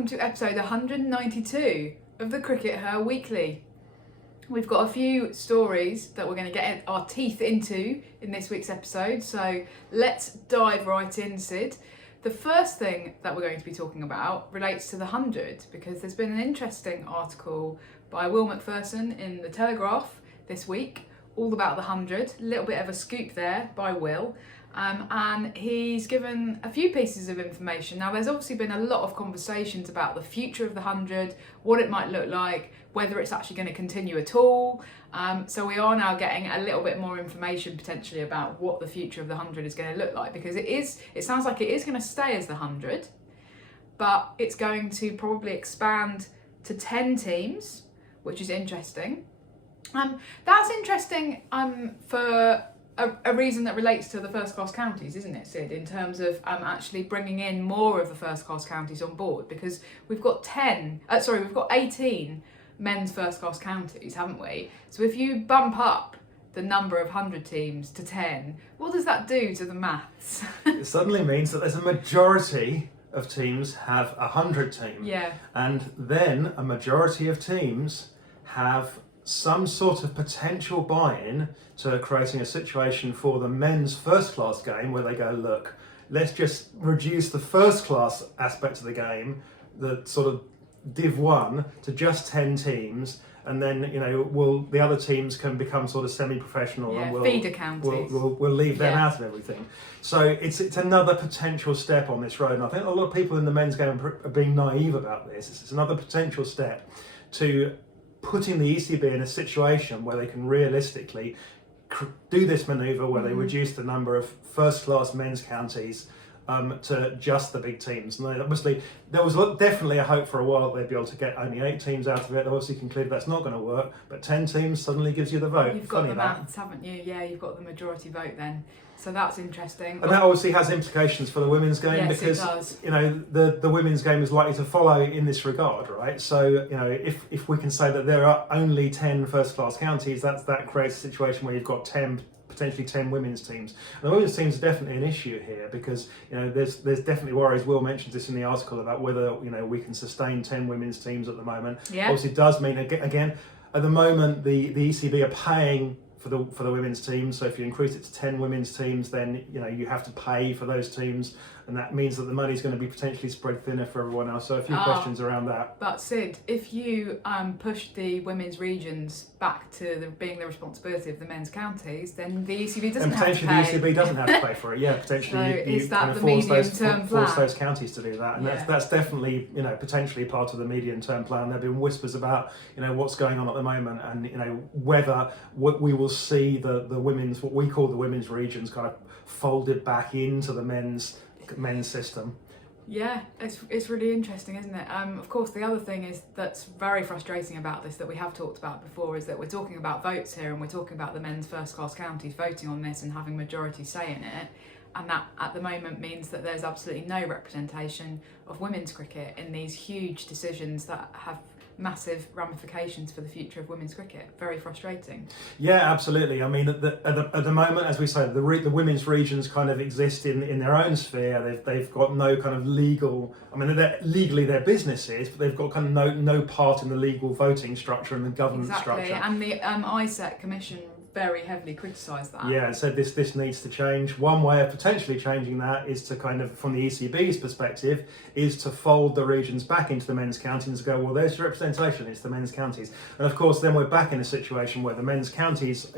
welcome to episode 192 of the CRICKETher Weekly. We've got a few stories that we're going to get our teeth into in this week's episode, so let's dive right in, Sid. The first thing that we're going to be talking about relates to the 100, because there's been an interesting article by Will Macpherson in The Telegraph this week, all about the 100, a little bit of a scoop there by Will. And he's given a few pieces of information. Now, there's obviously been a lot of conversations about the future of the 100, what it might look like, whether it's actually going to continue at all. So we are now getting a little bit more information potentially about what the future of the 100 is going to look like, because it sounds like it is going to stay as the 100, but it's going to probably expand to 10 teams, which is interesting. That's interesting for a reason that relates to the first class counties, isn't it, Sid, in terms of actually bringing in more of the first class counties on board, because we've got 18 men's first class counties, haven't we? So if you bump up the number of 100 teams to 10, what does that do to the maths? It suddenly means that there's a majority of teams have 100 teams. Yeah. And then a majority of teams have some sort of potential buy-in to creating a situation for the men's first class game where they go, look, let's just reduce the first class aspect of the game, the sort of Div 1, to just 10 teams, and then the other teams can become sort of semi-professional, and we'll feeder counties. We'll leave them out of everything. So it's another potential step on this road, and I think a lot of people in the men's game are being naive about this. It's another potential step to putting the ECB in a situation where they can realistically do this manoeuvre where they reduce the number of first-class men's counties to just the big teams. And obviously, there was definitely a hope for a while that they'd be able to get only 8 teams out of it. They obviously concluded that's not going to work, but 10 teams suddenly gives you the vote. You've got the maths, haven't you? Yeah, you've got the majority vote then. So that's interesting. And that obviously has implications for the women's game, because it does. The women's game is likely to follow in this regard, right? So if we can say that there are only 10 first class counties, that creates a situation where you've got potentially 10 women's teams. And the women's teams are definitely an issue here, because there's definitely worries. Will mentions this in the article about whether we can sustain 10 women's teams at the moment. Yeah. Obviously, it does mean again at the moment the ECB are paying for the women's teams. So if you increase it to 10 women's teams, then you have to pay for those teams, and that means that the money's going to be potentially spread thinner for everyone else. So a few questions around that. But Sid, if you push the women's regions back to being the responsibility of the men's counties, then the ECB doesn't have to pay. And potentially the ECB doesn't have to pay for it. Yeah, potentially So you is that kind of the force medium-term plan? those counties to do that, and Yeah. that's definitely potentially part of the medium-term plan. There've been whispers about what's going on at the moment, and whether we will see the women's, what we call the women's regions, kind of folded back into the men's system. Yeah, it's really interesting, isn't it? Of course, the other thing that's very frustrating about this, that we have talked about before, is that we're talking about votes here, and we're talking about the men's first class counties voting on this and having majority say in it, and that at the moment means that there's absolutely no representation of women's cricket in these huge decisions that have massive ramifications for the future of women's cricket. Very frustrating. Yeah, absolutely. I mean, at the moment, as we say, the women's regions kind of exist in their own sphere. They've got no kind of legal. I mean, legally they're businesses, but they've got kind of no part in the legal voting structure and the governance structure. And the ISEC Commission very heavily criticised that. Yeah, and said this needs to change. One way of potentially changing that is to kind of, from the ECB's perspective, is to fold the regions back into the men's counties and go, well, there's your representation, it's the men's counties. And of course, then we're back in a situation where the men's counties,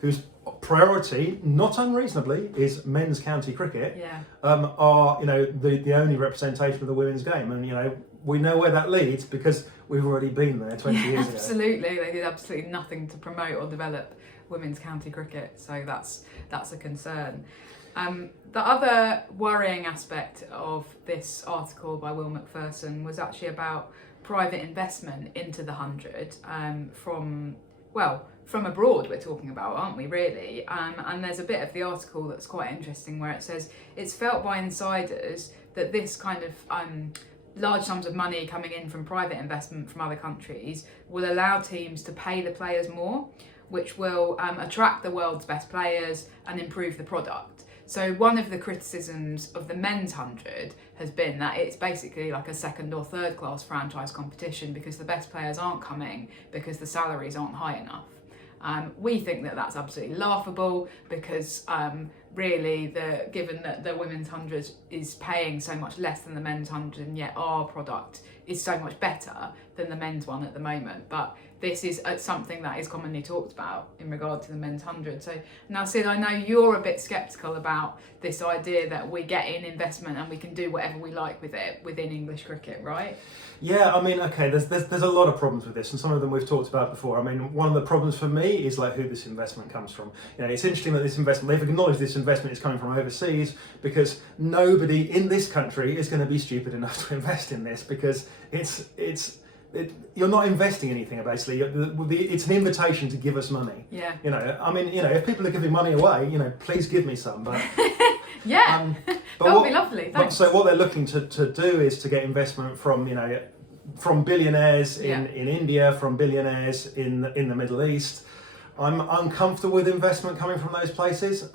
whose priority, not unreasonably, is men's county cricket, are the only representation of the women's game. And we know where that leads, because we've already been there 20 years ago. Absolutely, they did absolutely nothing to promote or develop women's county cricket, so that's a concern. The other worrying aspect of this article by Will Macpherson was actually about private investment into the 100 from abroad we're talking about, aren't we, really? And there's a bit of the article that's quite interesting where it says it's felt by insiders that this kind of large sums of money coming in from private investment from other countries will allow teams to pay the players more, which will attract the world's best players and improve the product. So one of the criticisms of the men's 100 has been that it's basically like a second or third class franchise competition because the best players aren't coming because the salaries aren't high enough. We think that that's absolutely laughable because really, given that the women's 100 is paying so much less than the men's 100, and yet our product is so much better than the men's one at the moment. But this is something that is commonly talked about in regard to the men's 100. So now, Sid, I know you're a bit sceptical about this idea that we get in investment and we can do whatever we like with it within English cricket, right? Yeah, I mean, okay, there's a lot of problems with this, and some of them we've talked about before. I mean, one of the problems for me is like who this investment comes from. You know, it's interesting that this investment, they've acknowledged this investment is coming from overseas, because nobody in this country is going to be stupid enough to invest in this, because you're not investing anything, basically. It's an invitation to give us money. Yeah. You know, I mean, you know, if people are giving money away, you know, please give me some. But yeah, but that would be lovely. Thanks. So what they're looking to do is to get investment from, you know, from billionaires in India, from billionaires in the Middle East. I'm uncomfortable with investment coming from those places.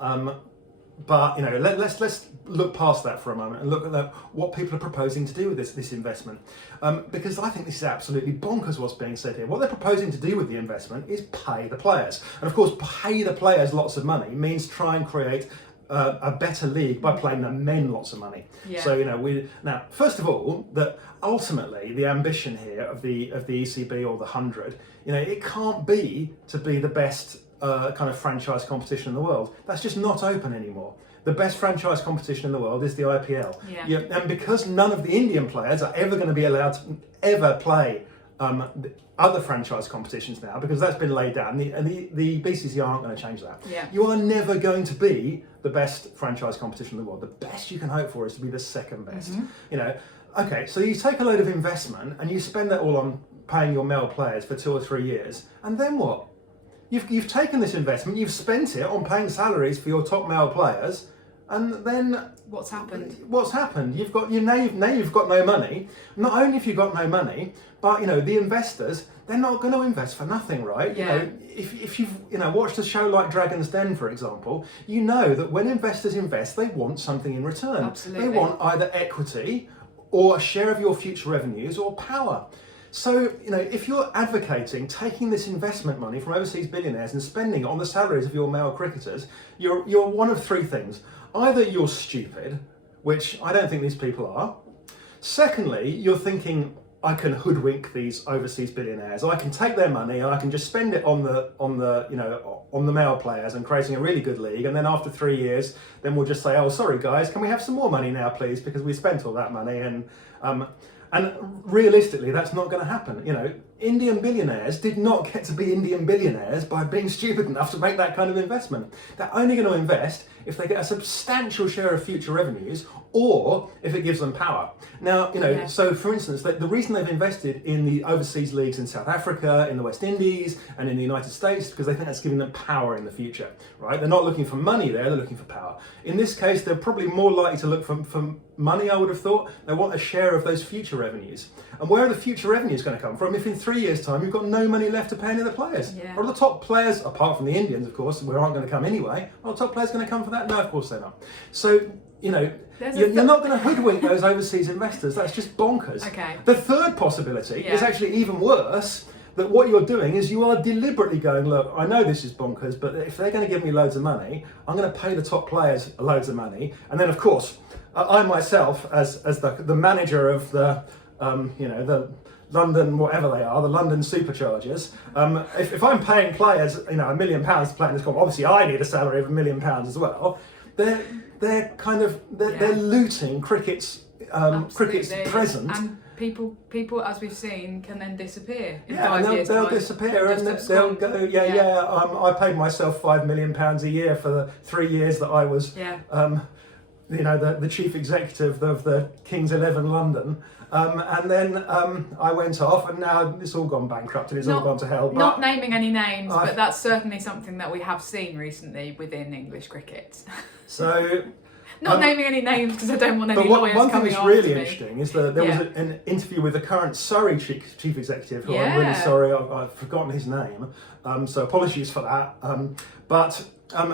But you know, let's look past that for a moment and look at what people are proposing to do with this investment, because I think this is absolutely bonkers what's being said here. What they're proposing to do with the investment is pay the players, and of course, pay the players lots of money means try and create a better league by paying the men lots of money. Yeah. So you know, first of all, that ultimately the ambition here of the ECB or the 100, you know, it can't be to be the best kind of franchise competition in the world. That's just not open anymore. The best franchise competition in the world is the IPL. Yeah. And because none of the Indian players are ever going to be allowed to ever play other franchise competitions now, because that's been laid down, and the BCCI aren't going to change that. Yeah. You are never going to be the best franchise competition in the world. The best you can hope for is to be the second best. Mm-hmm. You know, okay, so you take a load of investment and you spend that all on paying your male players for 2 or 3 years, and then what? You've taken this investment, you've spent it on paying salaries for your top male players, and then what's happened? What's happened? You've got now you've got no money. Not only have you got no money, but you know the investors, they're not going to invest for nothing, right? Yeah. You know, if you've watched a show like Dragon's Den, for example, you know that when investors invest, they want something in return. Absolutely. They want either equity or a share of your future revenues or power. So, you know, if you're advocating taking this investment money from overseas billionaires and spending it on the salaries of your male cricketers, you're one of 3 things. Either you're stupid, which I don't think these people are. Secondly, you're thinking, I can hoodwink these overseas billionaires. I can take their money and I can just spend it on the male players and creating a really good league. And then after 3 years, then we'll just say, oh, sorry guys, can we have some more money now, please? Because we spent all that money. And realistically, that's not going to happen. You know, Indian billionaires did not get to be Indian billionaires by being stupid enough to make that kind of investment. They're only going to invest if they get a substantial share of future revenues or if it gives them power. Now, you know, so for instance, the reason they've invested in the overseas leagues in South Africa, in the West Indies, and in the United States, is because they think that's giving them power in the future, right? They're not looking for money there, they're looking for power. In this case, they're probably more likely to look for money, I would have thought. They want a share of those future revenues. And where are the future revenues going to come from if in 3 years' time you've got no money left to pay any of the players? Yeah. Or are the top players, apart from the Indians, of course, who aren't going to come anyway, are the top players going to come for that? No, of course they're not. So, you know, you're not going to hoodwink those overseas investors. That's just bonkers. Okay. The third possibility is actually even worse, that what you're doing is you are deliberately going, look, I know this is bonkers, but if they're going to give me loads of money, I'm going to pay the top players loads of money. And then, of course, I myself, as the manager of the London, whatever they are, the London Superchargers, if I'm paying players, $1 million to play in this comp, obviously I need a salary of £1 million as well. They're looting cricket's present. And people, as we've seen, can then disappear. They'll disappear and they'll go. I paid myself £5 million a year for the 3 years that I was, the chief executive of the King's 11 London. And then I went off, and now it's all gone bankrupt and it's all gone to hell. But not naming any names, but that's certainly something that we have seen recently within English cricket. So Not naming any names because I don't want any But lawyers one thing coming that's after really me. interesting is that there was an interview with the current Surrey chief executive, who I'm really Yeah. sorry, I've forgotten his name, so apologies for that. But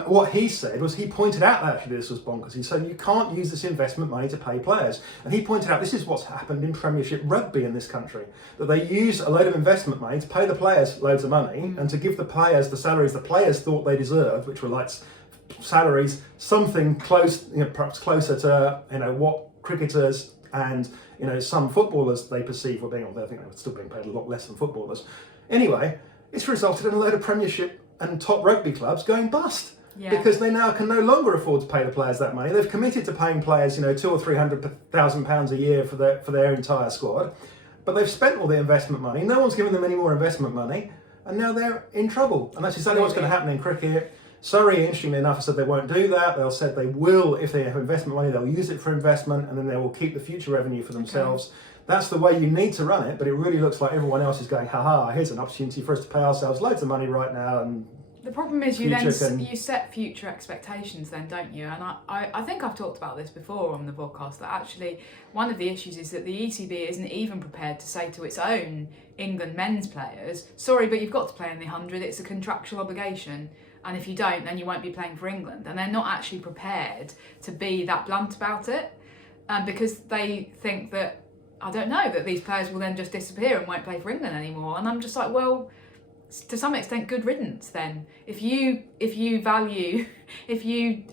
what he said was, he pointed out that actually this was bonkers. He said you can't use this investment money to pay players. And he pointed out this is what's happened in Premiership rugby in this country, that they use a load of investment money to pay the players loads of money and to give the players the salaries the players thought they deserved, which were like salaries something close, perhaps closer to what cricketers and some footballers they perceive were being, although I think they were still being paid a lot less than footballers. Anyway, it's resulted in a load of Premiership and top rugby clubs going bust. Yeah. Because they now can no longer afford to pay the players that money. They've committed to paying players, £200,000 or £300,000 a year for their entire squad, but they've spent all the investment money. No one's given them any more investment money, and now they're in trouble. And that's exactly what's going to happen in cricket. Surrey, interestingly enough, said they won't do that. They'll said they will, if they have investment money, they'll use it for investment, and then they will keep the future revenue for themselves. Okay. That's the way you need to run it, but it really looks like everyone else is going, haha, here's an opportunity for us to pay ourselves loads of money right now. And the problem is you set future expectations then, don't you? And I think I've talked about this before on the podcast, that actually one of the issues is that the ECB isn't even prepared to say to its own England men's players, sorry, but you've got to play in the 100, it's a contractual obligation. And if you don't, then you won't be playing for England. And they're not actually prepared to be that blunt about it, because they think that, I don't know, that these players will then just disappear and won't play for England anymore. And I'm just like, well, to some extent, good riddance then. If you value value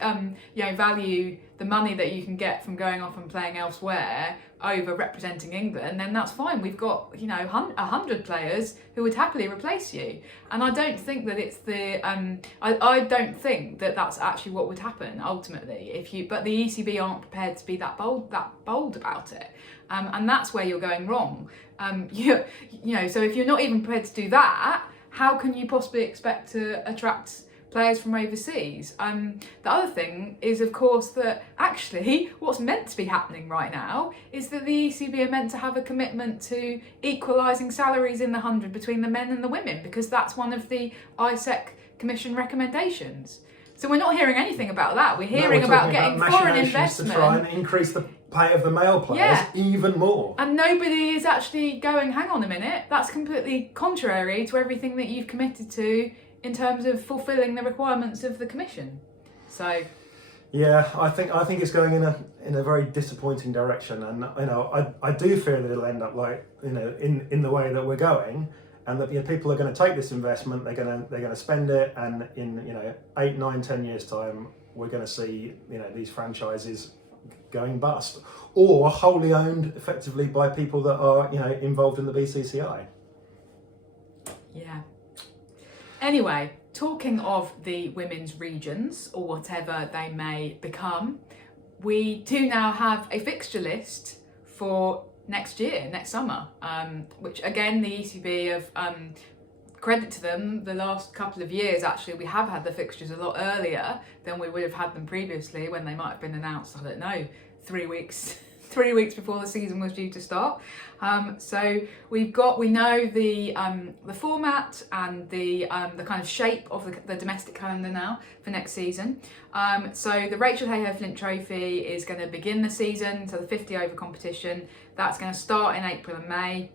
the money that you can get from going off and playing elsewhere over representing England, then that's fine. We've got 100 players who would happily replace you, and I don't think that it's the I don't think that that's actually what would happen ultimately but the ECB aren't prepared to be that bold about it, and that's where you're going wrong. So if you're not even prepared to do that, how can you possibly expect to attract players from overseas? The other thing is, of course, that actually what's meant to be happening right now is that the ECB are meant to have a commitment to equalising salaries in the 100 between the men and the women, because that's one of the ISEC Commission recommendations. So we're not hearing anything about that. We're hearing about getting foreign investment to try and increase the pay of the male players even more. And nobody is actually going, hang on a minute, that's completely contrary to everything that you've committed to in terms of fulfilling the requirements of the Commission. So yeah, I think it's going in a very disappointing direction, and I do fear that it'll end up like in the way that we're going, and that people are going to take this investment, they're going to spend it, and in 8, 9, 10 years time we're going to see these franchises going bust, or wholly owned effectively by people that are involved in the BCCI. Yeah. Anyway, talking of the women's regions, or whatever they may become, we do now have a fixture list for next summer, which again the ECB have, credit to them, the last couple of years actually we have had the fixtures a lot earlier than we would have had them previously, when they might have been announced, I don't know, 3 weeks before the season was due to start. So we know the format and the kind of shape of the domestic calendar now for next season. So the Rachel Hayhoe Flint Trophy is going to begin the season, so the 50 over competition, that's going to start in April and May,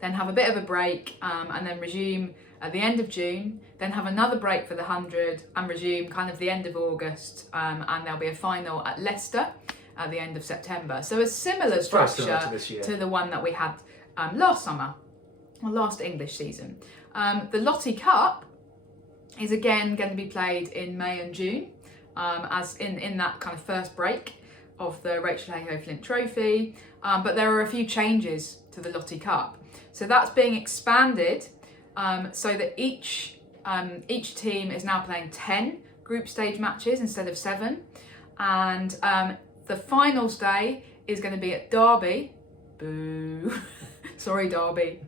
then have a bit of a break, and then resume at the end of June, then have another break for the 100 and resume kind of the end of August, and there'll be a final at Leicester at the end of September. So a similar structure to the one that we had last summer, or last English season. The Lottie Cup is again going to be played in May and June, as in that kind of first break of the Rachel Hayhoe Flint Trophy, but there are a few changes to the Lottie Cup. So that's being expanded, so that each team is now playing 10 group stage matches instead of 7, and the finals day is going to be at Derby. Boo. Sorry, Derby.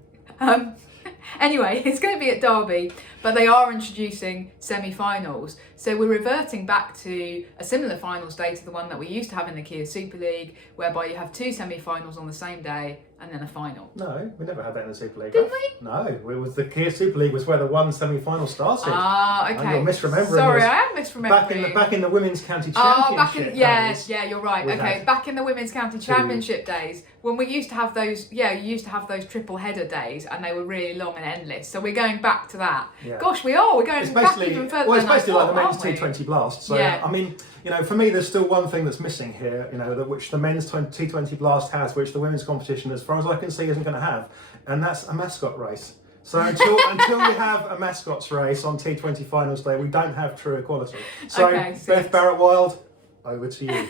Anyway, it's going to be at Derby, but they are introducing semi-finals. So we're reverting back to a similar finals day to the one that we used to have in the Kia Super League, whereby you have 2 semi-finals on the same day and then a final. No, we never had that in the Super League. Didn't we? No, it was the Kia Super League was where the one semi-final started. Ah, okay. And you're misremembering. Sorry, I am misremembering. Back in the Women's County Championship days. Yes, yeah, you're right. Okay, had back in the Women's County Championship days, when we used to have those, you used to have those triple header days, and they were really long and endless. So we're going back to that. Yeah. Gosh, we are. We're going back even further. Well, it's than I basically like thought, the men's aren't we? T20 Blast. So Yeah. I mean, for me, there's still one thing that's missing here. That which the men's T20 Blast has, which the women's competition, as far as I can see, isn't going to have, and that's a mascot race. So until we have a mascots race on T20 Finals Day, we don't have true equality. So Okay, Beth Barrett-Wild, over to you.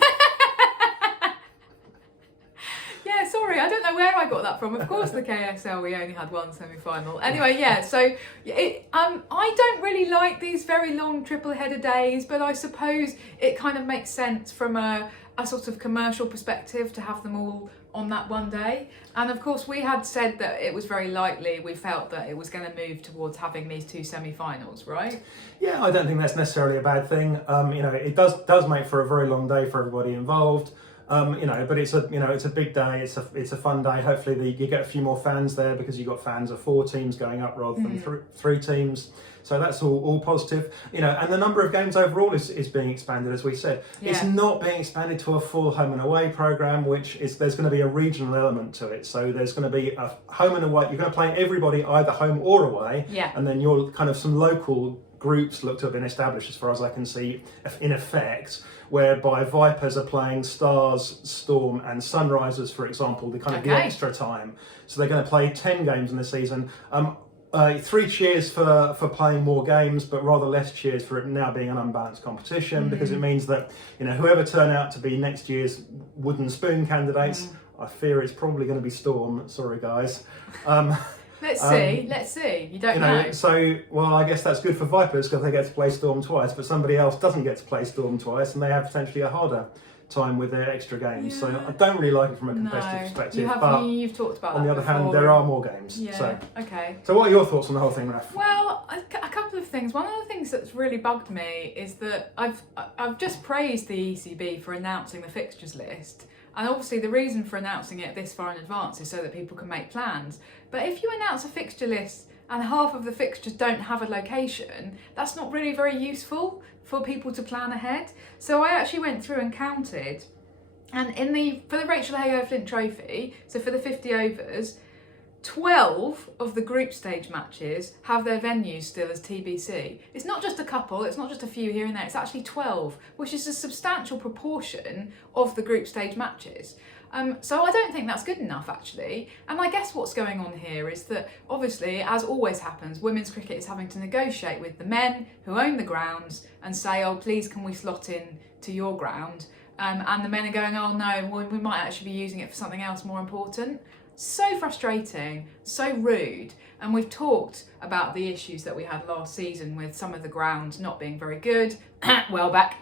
Yeah, sorry, I don't know where I got that from. Of course, the KSL, we only had one semi-final. Anyway, yeah, so I don't really like these very long triple header days, but I suppose it kind of makes sense from a sort of commercial perspective to have them all on that one day. And of course, we had said that it was very likely, we felt that it was going to move towards having these two semi-finals, right? Yeah, I don't think that's necessarily a bad thing. It does make for a very long day for everybody involved. But it's a big day. It's a fun day. Hopefully, you get a few more fans there because you've got fans of 4 teams going up rather than 3 teams. So that's all positive. And the number of games overall is being expanded, as we said. Yeah. It's not being expanded to a full home and away program, there's going to be a regional element to it. So there's going to be a home and away. You're going to play everybody either home or away. Yeah. And then you're kind of some local groups look to have been established, as far as I can see, in effect, whereby Vipers are playing Stars, Storm and Sunrisers, for example, the kind of the extra time. So they're going to play 10 games in the season. 3 cheers for playing more games, but rather less cheers for it now being an unbalanced competition, because it means that whoever turn out to be next year's wooden spoon candidates, I fear it's probably going to be Storm. Sorry, guys. Let's see. You don't know. So, well, I guess that's good for Vipers because they get to play Storm twice, but somebody else doesn't get to play Storm twice, and they have potentially a harder time with their extra games. So I don't really like it from a competitive perspective. You've talked about that on the other hand, there are more games. Yeah. Okay. So what are your thoughts on the whole thing, Raf? Well, a couple of things. One of the things that's really bugged me is that I've just praised the ECB for announcing the fixtures list. And obviously the reason for announcing it this far in advance is so that people can make plans. But if you announce a fixture list and half of the fixtures don't have a location, that's not really very useful for people to plan ahead. So I actually went through and counted, and for the Rachel Hago Flint Trophy, so for the 50 overs, 12 of the group stage matches have their venues still as TBC. It's not just a couple, it's not just a few here and there, it's actually 12, which is a substantial proportion of the group stage matches. So I don't think that's good enough, actually. And I guess what's going on here is that, obviously, as always happens, women's cricket is having to negotiate with the men who own the grounds and say, oh, please, can we slot in to your ground? And the men are going, oh, no, well, we might actually be using it for something else more important. So frustrating, so rude. And we've talked about the issues that we had last season with some of the grounds not being very good, well back,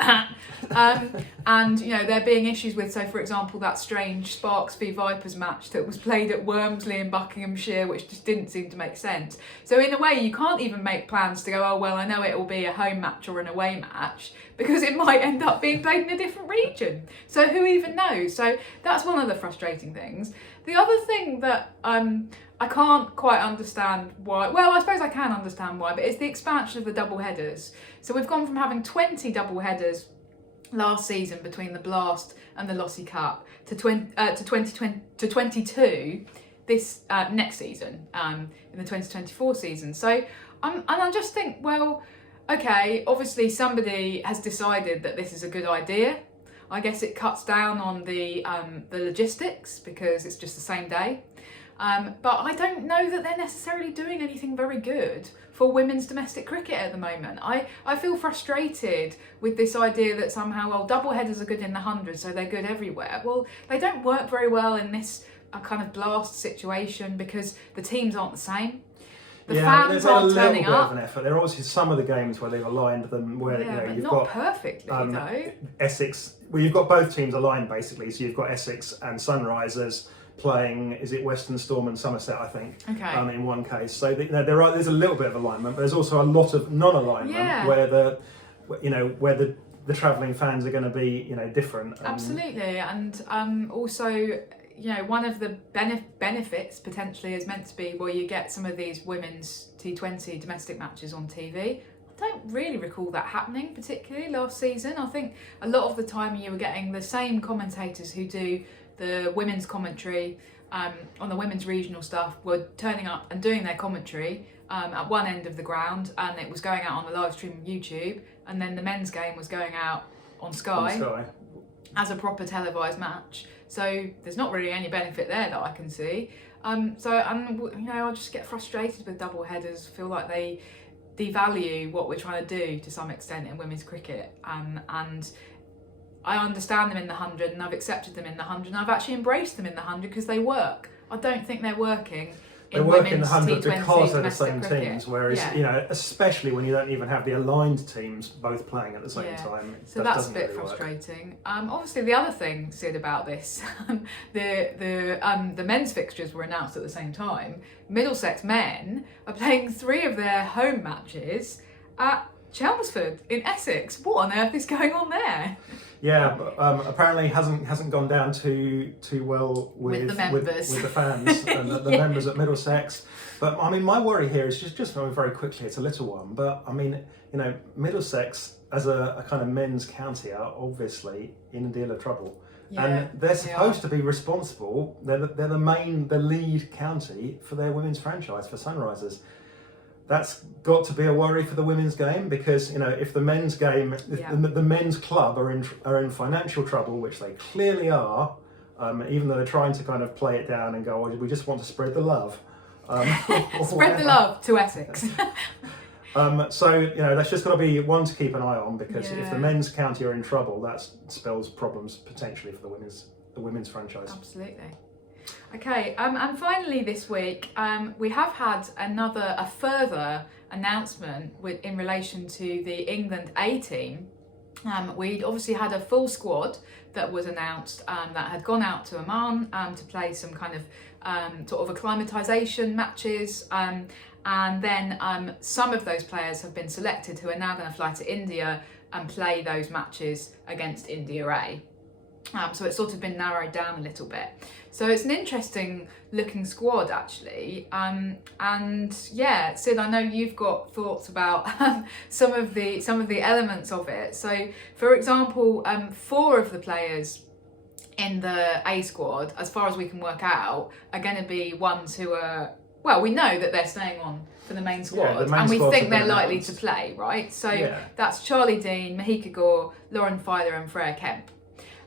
and there being issues with, so for example, that strange Sparks v Vipers match that was played at Wormsley in Buckinghamshire, which just didn't seem to make sense. So in a way, you can't even make plans to go, oh well, I know it will be a home match or an away match, because it might end up being played in a different region. So who even knows? So that's one of the frustrating things. The other thing that I can't quite understand why, well, I suppose I can understand why, but it's the expansion of the double headers. So we've gone from having 20 double headers last season between the Blast and the Lossy Cup to 22 this next season, in the 2024 season. So I just think, well, okay, obviously somebody has decided that this is a good idea. I guess it cuts down on the logistics because it's just the same day. But I don't know that they're necessarily doing anything very good for women's domestic cricket at the moment. I feel frustrated with this idea that somehow, well, double headers are good in the 100, so they're good everywhere. Well, they don't work very well in this kind of Blast situation because the teams aren't the same. The fans aren't turning up. Of an effort. There are obviously some of the games where they've aligned them where but you've not got perfectly though. Essex. Well, you've got both teams aligned basically. So you've got Essex and Sunrisers playing. Is it Western Storm and Somerset? I think. Okay. In one case, so there's a little bit of alignment, but there's also a lot of non-alignment where the travelling fans are going to be different. Absolutely, and also one of the benefits potentially is meant to be, well, you get some of these women's T20 domestic matches on TV. I don't really recall that happening particularly last season. I think a lot of the time you were getting the same commentators who do the women's commentary on the women's regional stuff were turning up and doing their commentary at one end of the ground, and it was going out on the live stream on YouTube, and then the men's game was going out on Sky. As a proper televised match. So there's not really any benefit there that I can see. I just get frustrated with double headers, feel like they devalue what we're trying to do to some extent in women's cricket. And I understand them in the 100, and I've accepted them in the 100, and I've actually embraced them in the 100 because they work. I don't think they're working They work in the 100 T20 because they're the same cricket. teams, whereas, especially when you don't even have the aligned teams both playing at the same time. So that's a bit frustrating. Obviously, the other thing, Sid, about this, the men's fixtures were announced at the same time. Middlesex men are playing 3 of their home matches at Chelmsford in Essex. What on earth is going on there? Yeah, apparently hasn't gone down too well with the members, with the fans and the members at Middlesex. But I mean, my worry here is just very quickly. It's a little one, but I mean, Middlesex as a kind of men's county are obviously in a deal of trouble, and they're supposed to be responsible. They're the lead county for their women's franchise for Sunrisers. That's got to be a worry for the women's game, because if the men's game, the men's club are in financial trouble, which they clearly are, even though they're trying to kind of play it down and go, we just want to spread the love. Spread the love to Essex. That's just got to be one to keep an eye on, because if the men's county are in trouble, that spells problems potentially for the women's franchise. Absolutely. Okay, and finally this week we have had a further announcement in relation to the England A team. We'd obviously had a full squad that was announced that had gone out to Oman to play some kind of sort of acclimatisation matches, and then some of those players have been selected who are now going to fly to India and play those matches against India A. So it's sort of been narrowed down a little bit. So it's an interesting looking squad actually. Sid, I know you've got thoughts about some of the elements of it. So for example, 4 of the players in the A squad, as far as we can work out, are going to be ones who are, we know that they're staying on for the main squad, and we think they're likely to play, right? So that's Charlie Dean, Mahika Gore, Lauren Filer and Freya Kemp.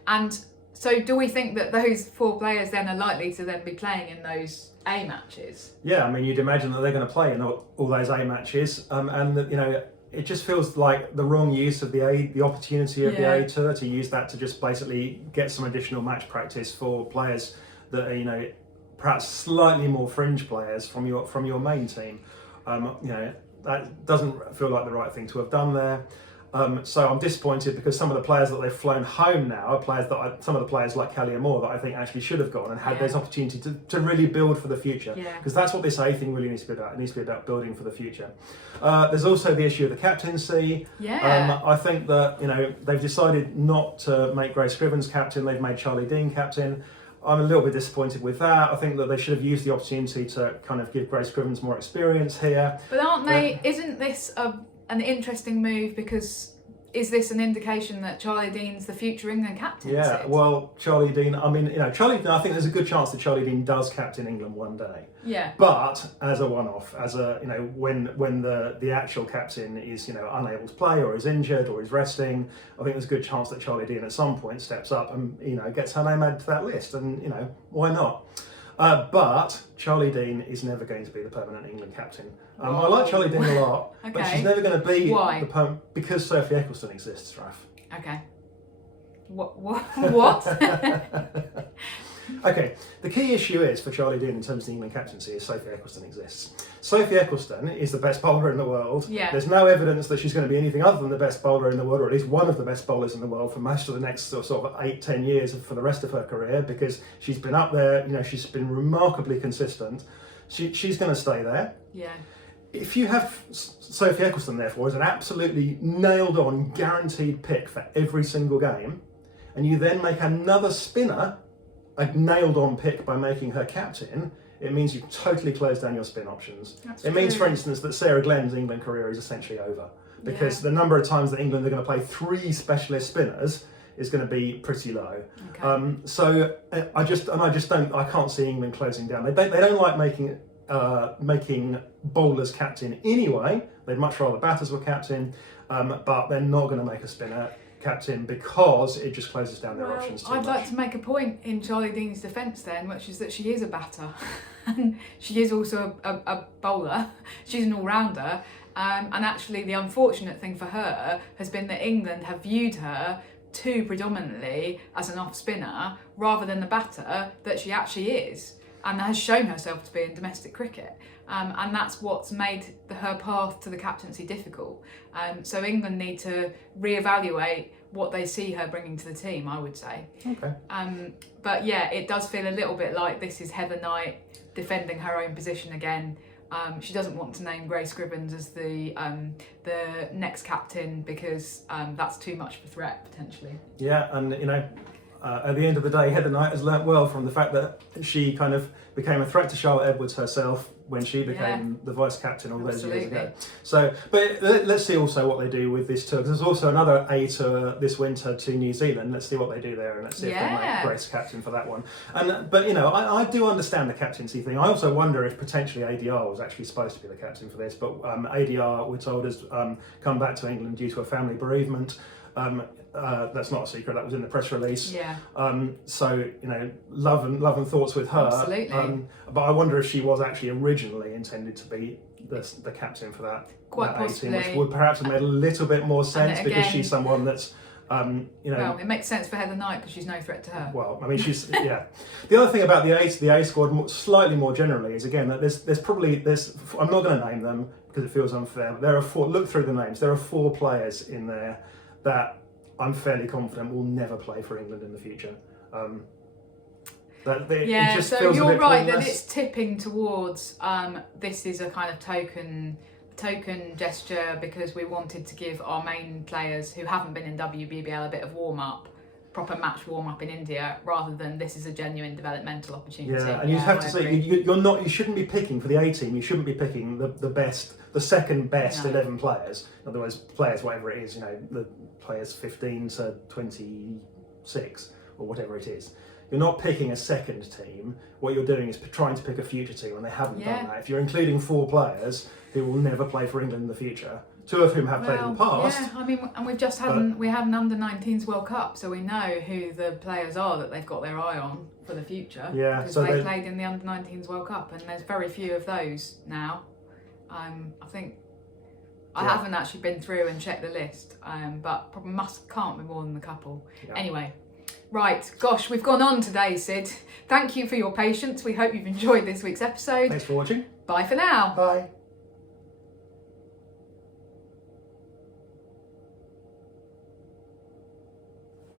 And so do we think that those 4 players then are likely to then be playing in those A matches? Yeah, I mean, you'd imagine that they're going to play in all those A matches, and that, it just feels like the wrong use of the opportunity of the A tour to use that to just basically get some additional match practice for players that are, perhaps slightly more fringe players from your main team. That doesn't feel like the right thing to have done there. So I'm disappointed, because some of the players that they've flown home now are some of the players like Callie Moore that I think actually should have gone and had those opportunity to really build for the future. Because that's what this A thing really needs to be about. It needs to be about building for the future. There's also the issue of the captaincy. I think that they've decided not to make Grace Scrivens captain. They've made Charlie Dean captain. I'm a little bit disappointed with that. I think that they should have used the opportunity to kind of give Grace Scrivens more experience here. But isn't this an interesting move, because is this an indication that Charlie Dean's the future England captain? Yeah, well, Charlie Dean, I mean, Charlie Dean, I think there's a good chance that Charlie Dean does captain England one day. Yeah. But as a one-off, when the actual captain is, unable to play or is injured or is resting, I think there's a good chance that Charlie Dean at some point steps up and, gets her name added to that list, and, why not? But Charlie Dean is never going to be the permanent England captain. I like Charlie Dean a lot, but she's never going to be because Sophie Eccleston exists, Raf. Okay. What? Okay, the key issue is for Charlie Dean in terms of the England captaincy is Sophie Eccleston exists. Sophie Eccleston is the best bowler in the world. Yeah. There's no evidence that she's going to be anything other than the best bowler in the world, or at least one of the best bowlers in the world for most of the next sort of 8-10 years for the rest of her career, because she's been up there, she's been remarkably consistent. She's going to stay there. Yeah. If you have Sophie Eccleston, therefore, as an absolutely nailed-on, guaranteed pick for every single game, and you then make another spinner a nailed-on pick by making her captain, it means you've totally closed down your spin options. It means, for instance, that Sarah Glenn's England career is essentially over, because the number of times that England are going to play 3 specialist spinners is going to be pretty low. Okay. So I can't see England closing down. They don't like making bowlers captain anyway. They'd much rather batters were captain, but they're not going to make a spinner captain because it just closes down their options too much. I'd like to make a point in Charlie Dean's defence then, which is that she is a batter and she is also a bowler. She's an all-rounder, and actually the unfortunate thing for her has been that England have viewed her too predominantly as an off spinner rather than the batter that she actually is, and has shown herself to be in domestic cricket. And that's what's made her path to the captaincy difficult. So England need to reevaluate what they see her bringing to the team, I would say. Okay. But yeah, it does feel a little bit like this is Heather Knight defending her own position again. She doesn't want to name Grace Scribbins as the next captain because that's too much of a threat potentially. Yeah, and at the end of the day, Heather Knight has learnt well from the fact that she kind of became a threat to Charlotte Edwards herself when she became the vice captain all those years ago. So, but let's see also what they do with this tour, because there's also another A tour this winter to New Zealand. Let's see what they do there, and let's see if they make Grace captain for that one. But I do understand the captaincy thing. I also wonder if potentially ADR was actually supposed to be the captain for this, but ADR, we're told, has come back to England due to a family bereavement. That's not a secret. That was in the press release. Yeah. So love and thoughts with her. Absolutely. But I wonder if she was actually originally intended to be the captain for that. Quite that possibly. 18, which would perhaps have made a little bit more sense because she's someone that's. Well, it makes sense for Heather Knight because she's no threat to her. Well, I mean, she's The other thing about the A squad, slightly more generally, is again that there's probably I'm not going to name them because it feels unfair. But there are 4. Look through the names. There are 4 players in there that I'm fairly confident will never play for England in the future. It just so feels you're a bit right pointless. that it's tipping towards this is a kind of token gesture because we wanted to give our main players who haven't been in WBBL a bit of proper match warm up in India, rather than this is a genuine developmental opportunity. Yeah, and you have to say you shouldn't be picking for the A team. You shouldn't be picking the second best 11 players. In other words, players whatever it is, the players 15 to 26 or whatever it is. You're not picking a second team. What you're doing is trying to pick a future team, and they haven't done that. If you're including 4 players who will never play for England in the future, 2 of whom have played in the past. Yeah, I mean, and we've just had an under-19s World Cup, so we know who the players are that they've got their eye on for the future. Yeah, because so they played in the under-19s World Cup, and there's very few of those now. I think I haven't actually been through and checked the list, but probably can't be more than a couple. Yeah. Anyway. Right, gosh, we've gone on today, Sid. Thank you for your patience. We hope you've enjoyed this week's episode. Thanks for watching. Bye for now. Bye.